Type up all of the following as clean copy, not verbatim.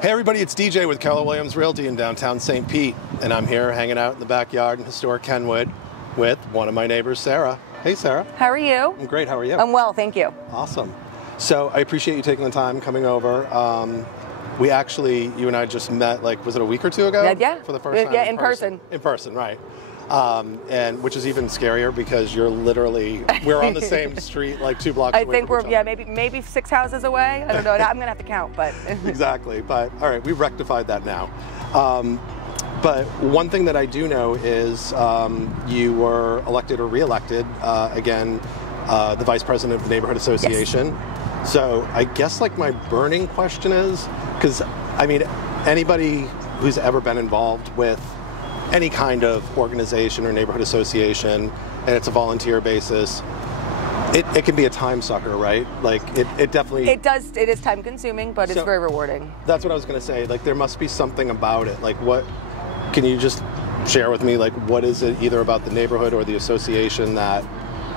Hey everybody, it's DJ with Keller Williams Realty in downtown St. Pete, and I'm here hanging out in the backyard in Historic Kenwood with one of my neighbors, Sarah. Hey Sarah. How are you? I'm great, how are you? I'm well, thank you. Awesome. So I appreciate you taking the time coming over. We actually, you and I just met, like, was it a week or two ago? Yeah. For the first time? Yeah, in person. In person, right. And which is even scarier because you're literally, we're on the same street, like 2 blocks away. I think we're, yeah, maybe 6 houses away. I don't know, I'm gonna have to count, but. Exactly, but all right, we've rectified that now. But one thing that I do know is you were elected or re-elected, again, the Vice President of the Neighborhood Association. Yes. So I guess like my burning question is, because I mean, anybody who's ever been involved with any kind of organization or neighborhood association, and it's a volunteer basis, it can be a time sucker, right? Like it definitely... It does, it is time consuming, but it's very rewarding. That's what I was gonna say. Like there must be something about it. Like what, can you just share with me, like what is it either about the neighborhood or the association that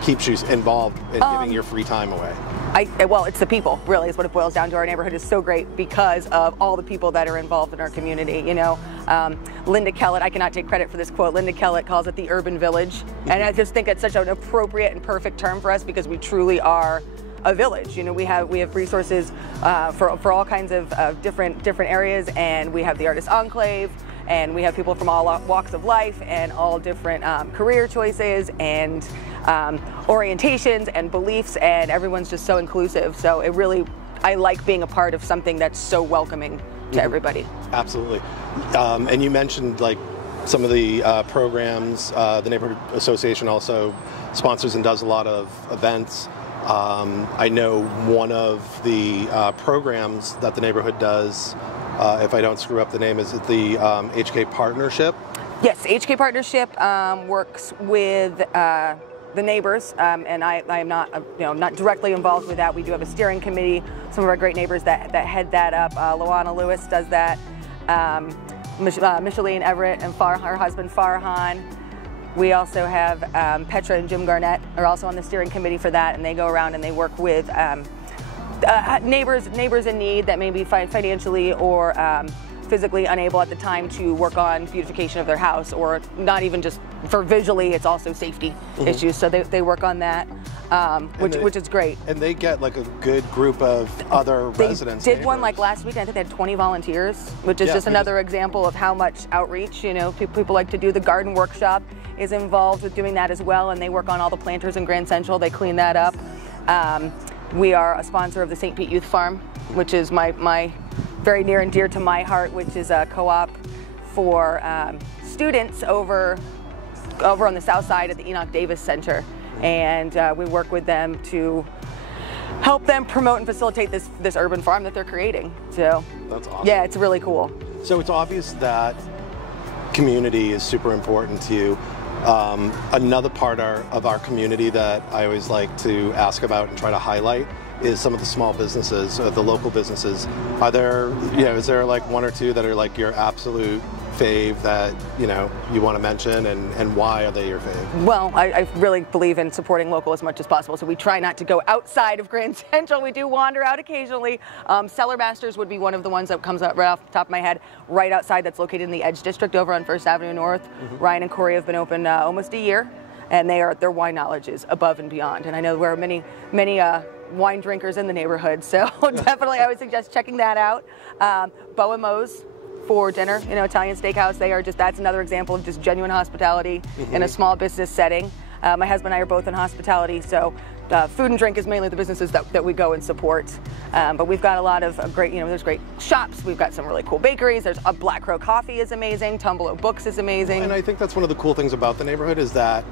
keeps you involved in giving your free time away? Well, it's the people, really, is what it boils down to. Our neighborhood is so great because of all the people that are involved in our community. You know, Linda Kellett, I cannot take credit for this quote, Linda Kellett calls it the urban village. And I just think it's such an appropriate and perfect term for us because we truly are a village. You know, we have resources for all kinds of different areas, and we have the Artist Enclave, and we have people from all walks of life and all different career choices and orientations and beliefs, and everyone's just so inclusive. So it really, I like being a part of something that's so welcoming to everybody. Absolutely. And you mentioned like some of the programs. The Neighborhood Association also sponsors and does a lot of events. I know one of the programs that the neighborhood does, if I don't screw up the name, is the HK Partnership. Yes, HK Partnership works with the neighbors, and I am not, not directly involved with that. We do have a steering committee. Some of our great neighbors that head that up. Luana Lewis does that. Micheline Everett and her husband Farhan. We also have Petra and Jim Garnett are also on the steering committee for that, and they go around and they work with neighbors in need that may be financially or physically unable at the time to work on beautification of their house, or not even just for visually, it's also safety issues. So they work on that, which is great. And they get like a good group of other residents. They did one like last week, I think they had 20 volunteers, which is just another example of how much outreach, you know, people like to do. The garden workshop is involved with doing that as well, and they work on all the planters in Grand Central. They clean that up. We are a sponsor of the St. Pete Youth Farm, which is my very near and dear to my heart, which is a co-op for students over on the south side at the Enoch Davis Center. And we work with them to help them promote and facilitate this urban farm that they're creating. So that's awesome. Yeah, it's really cool. So it's obvious that community is super important to you. Another part of our community that I always like to ask about and try to highlight is some of the small businesses, the local businesses. Are there, is there like one or two that are like your absolute fave that, you want to mention, and why are they your fave? Well, I really believe in supporting local as much as possible, so we try not to go outside of Grand Central. We do wander out occasionally. Cellar Masters would be one of the ones that comes up right off the top of my head, right outside, that's located in the Edge District over on 1st Avenue North. Ryan and Corey have been open almost a year, and their wine knowledge is above and beyond. And I know there are many wine drinkers in the neighborhood, so definitely I would suggest checking that out. Bo and Mo's for dinner, Italian steakhouse. That's another example of just genuine hospitality in a small business setting. My husband and I are both in hospitality, so food and drink is mainly the businesses that we go and support. But we've got a lot of great, there's great shops. We've got some really cool bakeries. There's a Black Crow Coffee is amazing. Tumble Books is amazing. And I think that's one of the cool things about the neighborhood is that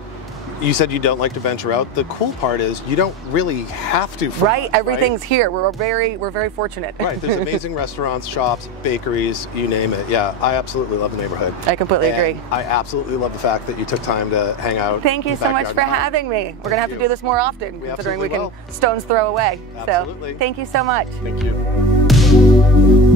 you said you don't like to venture out. The cool part is you don't really have to. Right, everything's here. We're very fortunate. Right, there's amazing restaurants, shops, bakeries, you name it. Yeah, I absolutely love the neighborhood. I completely agree. I absolutely love the fact that you took time to hang out. Thank you so much for having me. We're gonna have to do this more often, considering we can stone's throw away. Absolutely. So thank you so much. Thank you.